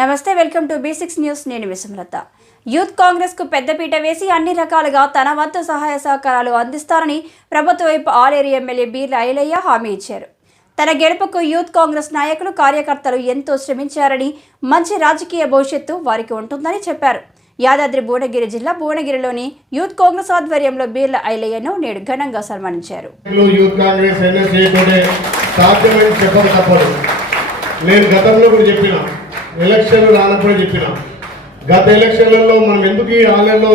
నమస్తే welcome to B six news. నేను Visumalatha youth కాంగ్రెస్కు పెద్దపీట వేసి అన్ని రకాలుగా తన వంతు సహాయ సహకారాలు అందిస్తారని ప్రభుత్వ వైపు ఆలేరు ఎమ్మెల్యే బీర్ల ఐలయ్య హామీ ఇచ్చారు. తన గెలుపుకు యూత్ కాంగ్రెస్ నాయకులు కార్యకర్తలు ఎంతో శ్రమించారని మంచి రాజకీయ భవిష్యత్తు వారికి ఉంటుందని చెప్పారు. యాదాద్రి భువనగిరి జిల్లా భువనగిరిలోని యూత్ కాంగ్రెస్ ఆధ్వర్యంలో బీర్ల ఐలయ్యను నేడు ఘనంగా సన్మానించారు. నేను గతంలో కూడా చెప్పిన ఎలక్షన్లు రానప్పుడే చెప్పిన. గత ఎలక్షన్లలో మనం ఎందుకు ఈ ఆలయంలో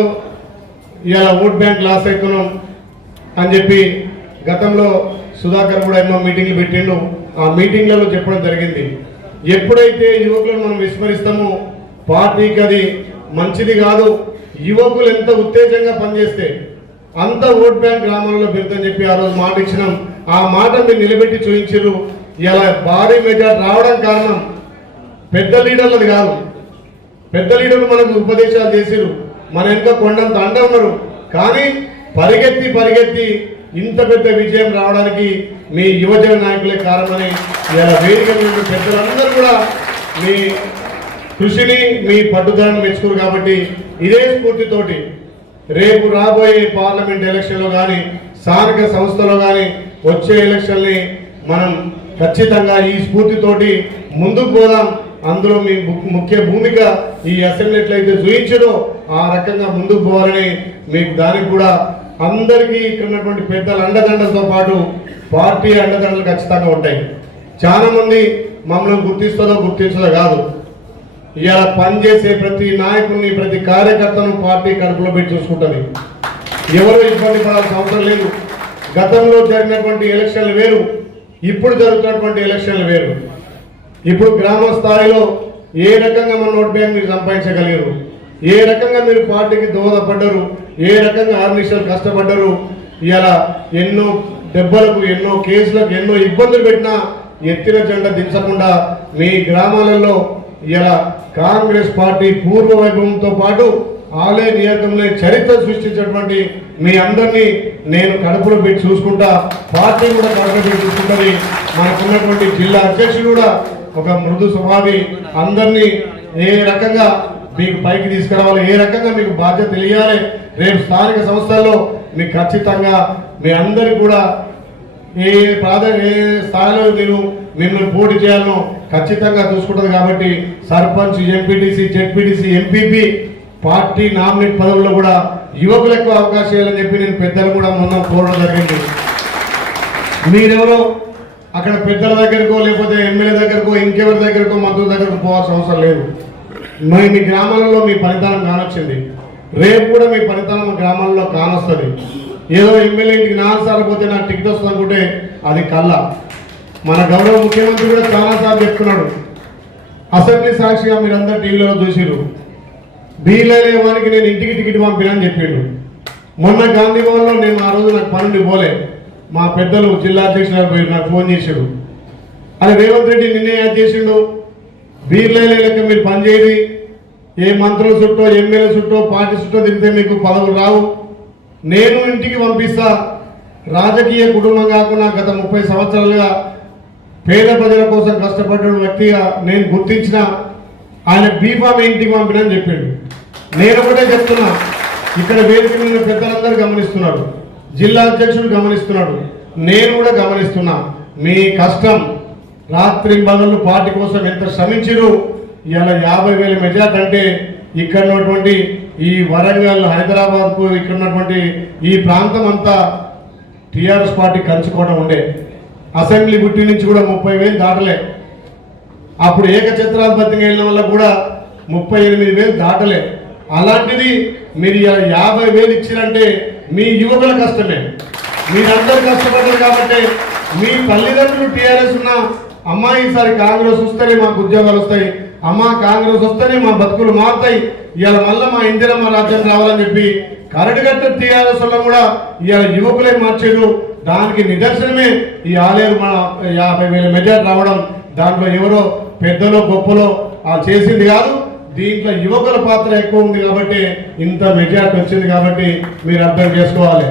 ఇవాళ ఓట్ బ్యాంక్ లాస్ అవుతున్నాం అని చెప్పి గతంలో సుధాకర్ కూడా ఎన్నో మీటింగ్లు పెట్టిండు. ఆ మీటింగ్లలో చెప్పడం జరిగింది. ఎప్పుడైతే యువకులను మనం విస్మరిస్తామో పార్టీకి అది మంచిది కాదు. యువకులు ఎంత ఉత్తేజంగా పనిచేస్తే అంత ఓట్ బ్యాంక్ గ్రామాల్లో పెడతాని చెప్పి ఆ రోజు మాట ఇచ్చినాం ఆ మాట మీరు నిలబెట్టి చూపించారు ఇలా భారీ మెజార్ రావడం కారణం పెద్ద లీడర్లది కాదు. పెద్ద లీడర్లు మనకు ఉపదేశాలు చేసిరు మన వెనుక కొండంత అండ ఉన్నారు. కానీ పరిగెత్తి పరిగెత్తి ఇంత పెద్ద విజయం రావడానికి మీ యువజన నాయకులే కారణమని ఇలా వేదిక పెద్దలందరూ కూడా మీ కృషిని మీ పట్టుదలను మెచ్చుకోరు కాబట్టి ఇదే స్ఫూర్తితోటి రేపు రాబోయే పార్లమెంట్ ఎలక్షన్లో కానీ స్థానిక సంస్థలో కానీ వచ్చే ఎలక్షన్ని మనం ఖచ్చితంగా ఈ స్ఫూర్తితోటి ముందుకు పోదాం. అందులో మీ ముఖ్య భూమిక ఈ అసెంబ్లీ ఎట్లయితే చూయించడో ఆ రకంగా ముందుకు పోవాలని మీకు దానికి కూడా అందరికీ ఇక్కడ ఉన్నటువంటి పెద్దల అండదండలతో పాటు పార్టీ అండదండలు ఖచ్చితంగా ఉంటాయి. చాలా మంది మమ్మల్ని గుర్తిస్తుందో గుర్తించదో కాదు. ఇలా పనిచేసే ప్రతి నాయకుడిని ప్రతి కార్యకర్తను పార్టీ కడుపులో పెట్టి చూసుకుంటుంది. ఎవరు ఇబ్బంది పడాల్సిన అవసరం లేదు. గతంలో జరిగినటువంటి ఎలక్షన్లు వేరు. ఇప్పుడు జరుగుతున్నటువంటి ఎలక్షన్లు వేరు. ఇప్పుడు గ్రామ స్థాయిలో ఏ రకంగా మన ఓట్ బ్యాంక్ మీరు సంపాదించగలిగారు? ఏ రకంగా మీరు పార్టీకి దోహదపడ్డరు? ఏ రకంగా ఆర్నిషాలు కష్టపడ్డరు? ఇలా ఎన్నో దెబ్బలకు ఎన్నో కేసులకు ఎన్నో ఇబ్బందులు పెట్టినా ఎత్తిన జెండా దించకుండా మీ గ్రామాలలో ఇలా కాంగ్రెస్ పార్టీ పూర్వ వైభవంతో పాటు ఆలయ నియోజకంలో చరిత్ర సృష్టించినటువంటి మీ అందరినీ నేను కడుపులో పెట్టి చూసుకుంటా పార్టీ కూడా కడుపులో పెట్టి చూసుకుంటుంది. మనకున్నటువంటి జిల్లా అధ్యక్షుడు కూడా ఒక మృదు స్వభావి అందరినీ ఏ రకంగా మీకు పైకి తీసుకురావాలి ఏ రకంగా మీకు బాధ్యత తెలియాలి రేపు స్థానిక సంస్థల్లో మీకు ఖచ్చితంగా మీ అందరికి కూడా ఏ ప్రాధాన్య ఏ స్థాయిలో నేను మిమ్మల్ని పోటీ చేయాలనో ఖచ్చితంగా చూసుకుంటుంది కాబట్టి sarpanch MPTC ZPTC MPP party nominate పదవుల్లో కూడా యువకులకు అవకాశం ఇవ్వాలని చెప్పి నేను పెద్దలు కూడా మొన్న కోరడం జరిగింది. మీరెవరో అక్కడ పెద్దల దగ్గరకో లేకపోతే ఎమ్మెల్యే దగ్గరకో ఇంకెవరి దగ్గరకో మంత్రుల దగ్గరకు పోవాల్సిన అవసరం లేదు. మీ మీ గ్రామాలలో మీ ఫలితానం కానొచ్చింది. రేపు కూడా మీ ఫలితానం గ్రామాల్లో కానొస్తుంది. ఏదో ఎమ్మెల్యే ఇంటికి నాలుగు సార్లు పోతే నాకు టికెట్ వస్తుంది అనుకుంటే అది కళ్ళ. మన గౌరవ ముఖ్యమంత్రి కూడా చాలాసార్లు చెప్తున్నాడు. అసెంబ్లీ సాక్షిగా మీరందరూ టీవీలో చూసిరు బీలైన వారికి నేను ఇంటికి టికెట్ పంపినని చెప్పిండు. మొన్న గాంధీ భవన్లో నేను ఆ రోజు నాకు పనుండి పోలే. మా పెద్దలు జిల్లా అధ్యక్షులు పోయి నాకు ఫోన్ చేశారు. అది రేవంత్ రెడ్డి నిర్ణయం చేసిండు. బీర్లైన లెక్క మీరు పనిచేయరు ఏ మంత్రుల చుట్టూ ఎమ్మెల్యే చుట్టూ పార్టీ చుట్టూ తిరిగితే మీకు పదవులు రావు. నేను ఇంటికి పంపిస్తా. రాజకీయ కుటుంబం కాకుండా గత ముప్పై సంవత్సరాలుగా పేద ప్రజల కోసం కష్టపడిన వ్యక్తిగా నేను గుర్తించిన ఆయన బీఫామ్ ఇంటికి పంపినని చెప్పాడు. నేను ఒకటే చెప్తున్నా. ఇక్కడ వేదిక మీద పెద్దలందరూ గమనిస్తున్నారు. జిల్లా అధ్యక్షుడు గమనిస్తున్నాడు. నేను కూడా గమనిస్తున్నా. మీ కష్టం. రాత్రి బదులు పార్టీ కోసం ఎంత శ్రమించిరు ఇలా యాభై వేల మెజార్టీ అంటే ఇక్కడ ఉన్నటువంటి ఈ వరంగల్ హైదరాబాద్కు ఇక్కడ ఉన్నటువంటి ఈ ప్రాంతం అంతా టీఆర్ఎస్ పార్టీ కంచుకోవడం ఉండే. అసెంబ్లీ గుట్టి నుంచి కూడా ముప్పై వేలు దాటలే. అప్పుడు ఏకఛత్రాధిపత్యంగా వెళ్ళిన వల్ల కూడా ముప్పై ఎనిమిది వేలు దాటలే. అలాంటిది మీరు ఇలా యాభై వేలు ఇచ్చిరంటే మీ యువకుల కష్టమే. మీరందరూ కష్టపడ్డారు కాబట్టి మీ తల్లిదండ్రులు టీఆర్ఎస్ ఉన్న అమ్మాయి ఈసారి కాంగ్రెస్ వస్తేనే మాకు ఉద్యోగాలు వస్తాయి. అమ్మ కాంగ్రెస్ వస్తేనే మా బతుకులు మారుతాయి. ఇవాళ మళ్ళీ మా ఇందిరమ్మ రాజ్యం రావాలని చెప్పి కరడుగట్ట టీఆర్ఎస్ వల్ల కూడా ఇవాళ యువకులే మార్చేరు దానికి నిదర్శనమే ఈ ఆలయం మన యాభై వేల మెజార్టీ రావడం. దాంట్లో ఎవరో పెద్దలో గొప్పలో చేసింది కాదు. దీంట్లో యువకుల పాత్ర ఎక్కువ ఉంది కాబట్టి ఇంత మెజార్టీ వచ్చింది కాబట్టి మీరు అర్థం చేసుకోవాలి.